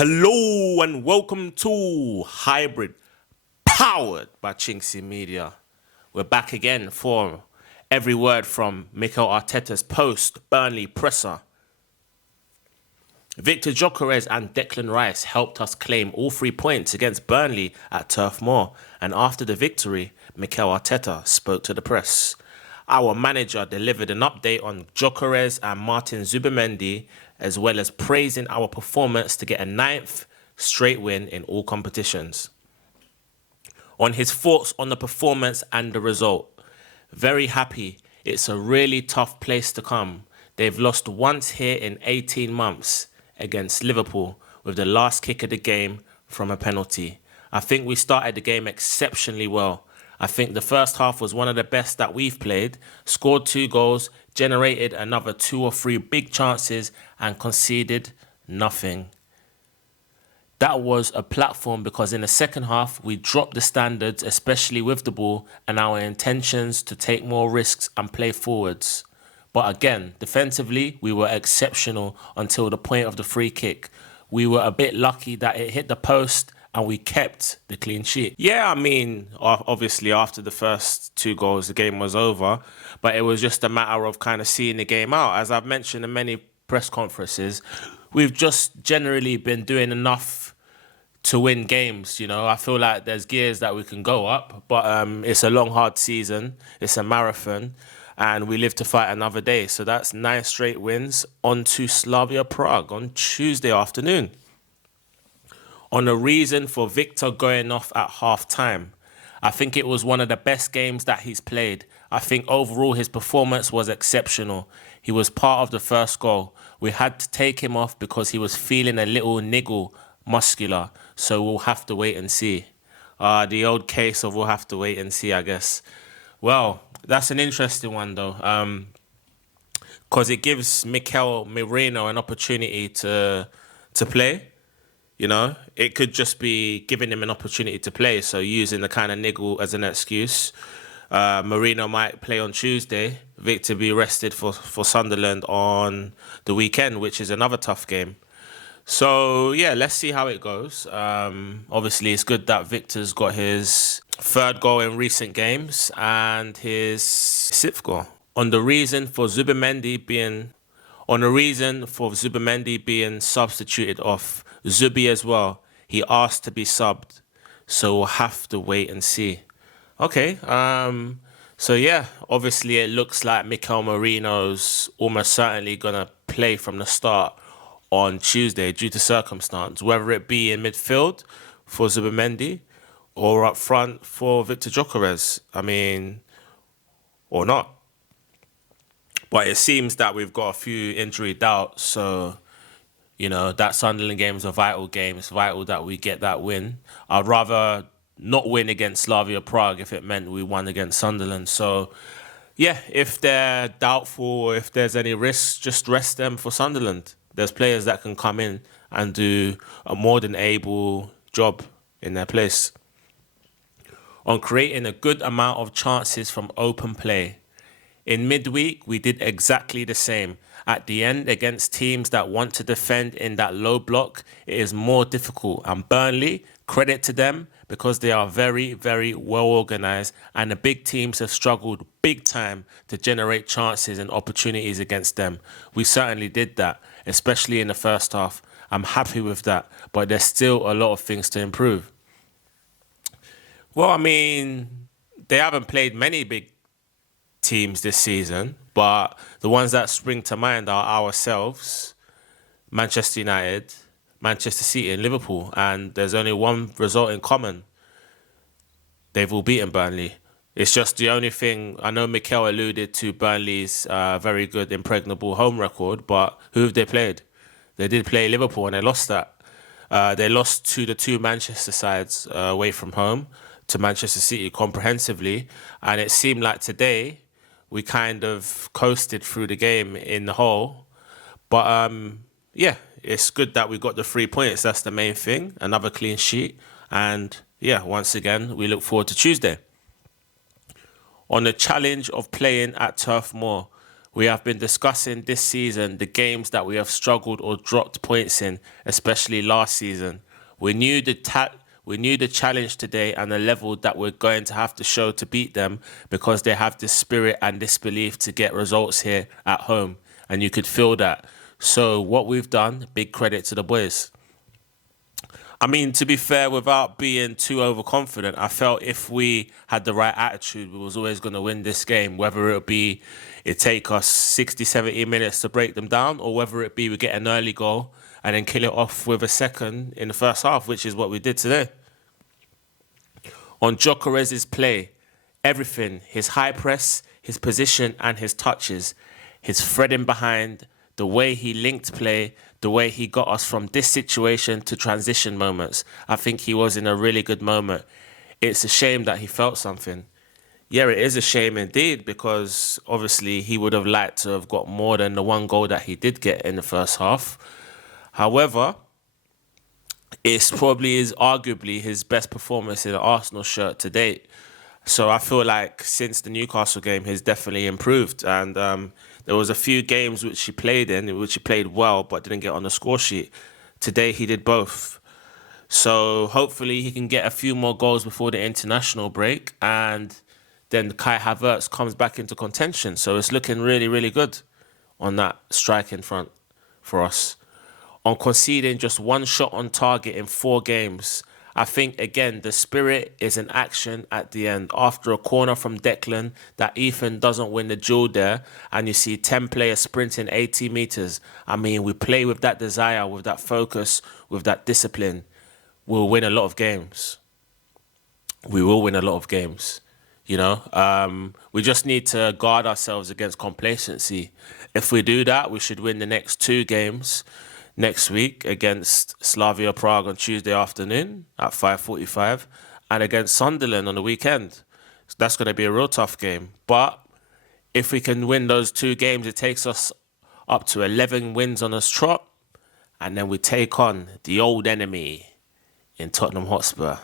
Hello and welcome to Hybrid, powered by chinkseyMEDIA. We're back again for every word from Mikel Arteta's post-Burnley presser. Victor Gyökeres and Declan Rice helped us claim all 3 points against Burnley at Turf Moor, and after the victory, Mikel Arteta spoke to the press. Our manager delivered an update on Gyökeres and Martin Zubimendi, as well as praising our performance to get a 9th straight win in all competitions. On his thoughts on the performance and the result, very happy. It's a really tough place to come. They've lost once here in 18 months against Liverpool with the last kick of the game from a penalty. I think we started the game exceptionally well. I think the first half was one of the best that we've played, scored 2 goals, generated another 2 or 3 big chances and conceded nothing. That was a platform because in the second half, we dropped the standards, especially with the ball, and our intentions to take more risks and play forwards. But again, defensively, we were exceptional until the point of the free kick. We were a bit lucky that it hit the post and we kept the clean sheet. Yeah, I mean, obviously after the first 2 goals, the game was over. But it was just a matter of kind of seeing the game out. As I've mentioned in many press conferences, we've just generally been doing enough to win games. You know, I feel like there's gears that we can go up. But it's a long, hard season. It's a marathon. And we live to fight another day. So that's 9 straight wins on to Slavia Prague on Tuesday afternoon. On the reason for Victor going off at half-time, I think it was one of the best games that he's played. I think overall his performance was exceptional. He was part of the first goal. We had to take him off because he was feeling a little niggle muscular. So we'll have to wait and see. The old case of we'll have to wait and see, I guess. Well, that's an interesting one though. Because it gives Mikel Merino an opportunity to play. You know, it could just be giving him an opportunity to play. So using the kind of niggle as an excuse. Merino might play on Tuesday. Victor be rested for Sunderland on the weekend, which is another tough game. So, yeah, let's see how it goes. Obviously, it's good that Victor's got his 3rd goal in recent games and his 6th goal. On the reason for Zubimendi being substituted off, Zubi as well, he asked to be subbed, so we'll have to wait and see. Okay, so yeah, obviously it looks like Mikel Merino's almost certainly going to play from the start on Tuesday due to circumstance, whether it be in midfield for Zubimendi or up front for Victor Gyökeres, or not. But it seems that we've got a few injury doubts, so, you know, that Sunderland game is a vital game. It's vital that we get that win. I'd rather not win against Slavia Prague if it meant we won against Sunderland. So, yeah, if they're doubtful or if there's any risks, just rest them for Sunderland. There's players that can come in and do a more than able job in their place. On creating a good amount of chances from open play. In midweek, we did exactly the same. At the end, against teams that want to defend in that low block, it is more difficult. And Burnley, credit to them, because they are very, very well organised. And the big teams have struggled big time to generate chances and opportunities against them. We certainly did that, especially in the first half. I'm happy with that, but there's still a lot of things to improve. Well, they haven't played many big teams this season, but the ones that spring to mind are ourselves, Manchester United, Manchester City and Liverpool, and there's only one result in common. They've all beaten Burnley. It's just the only thing. I know Mikel alluded to Burnley's very good impregnable home record, but who have they played? They did play Liverpool and they lost that. They lost to the 2 Manchester sides away from home, to Manchester City comprehensively, and it seemed like today we kind of coasted through the game in the whole. But yeah, it's good that we got the 3 points. That's the main thing. Another clean sheet. And yeah, once again, we look forward to Tuesday. On the challenge of playing at Turf Moor, We have been discussing this season the games that we have struggled or dropped points in, especially last season. We knew the challenge today and the level that we're going to have to show to beat them because they have this spirit and this belief to get results here at home. And you could feel that. So what we've done, big credit to the boys. I mean, to be fair, without being too overconfident, I felt if we had the right attitude, we was always going to win this game, whether it take us 60, 70 minutes to break them down, or whether it be we get an early goal and then kill it off with a second in the first half, which is what we did today. On Gyökeres's play, everything, his high press, his position and his touches, his threading behind, the way he linked play, the way he got us from this situation to transition moments. I think he was in a really good moment. It's a shame that he felt something. Yeah, it is a shame indeed, because obviously he would have liked to have got more than the one goal that he did get in the first half. However, it's arguably his best performance in an Arsenal shirt to date. So I feel like since the Newcastle game, he's definitely improved. And there was a few games which he played in, which he played well, but didn't get on the score sheet. Today, he did both. So hopefully he can get a few more goals before the international break. And then Kai Havertz comes back into contention. So it's looking really, really good on that striking front for us. On conceding just one shot on target in 4 games, I think, again, the spirit is in action at the end. After a corner from Declan that Ethan doesn't win the duel there, and you see 10 players sprinting 80 metres. I mean, we play with that desire, with that focus, with that discipline. We'll win a lot of games. We will win a lot of games. You know, we just need to guard ourselves against complacency. If we do that, we should win the next 2 games. Next week against Slavia Prague on Tuesday afternoon at 5:45 and against Sunderland on the weekend. So that's going to be a real tough game. But if we can win those 2 games, it takes us up to 11 wins on us trot. And then we take on the old enemy in Tottenham Hotspur.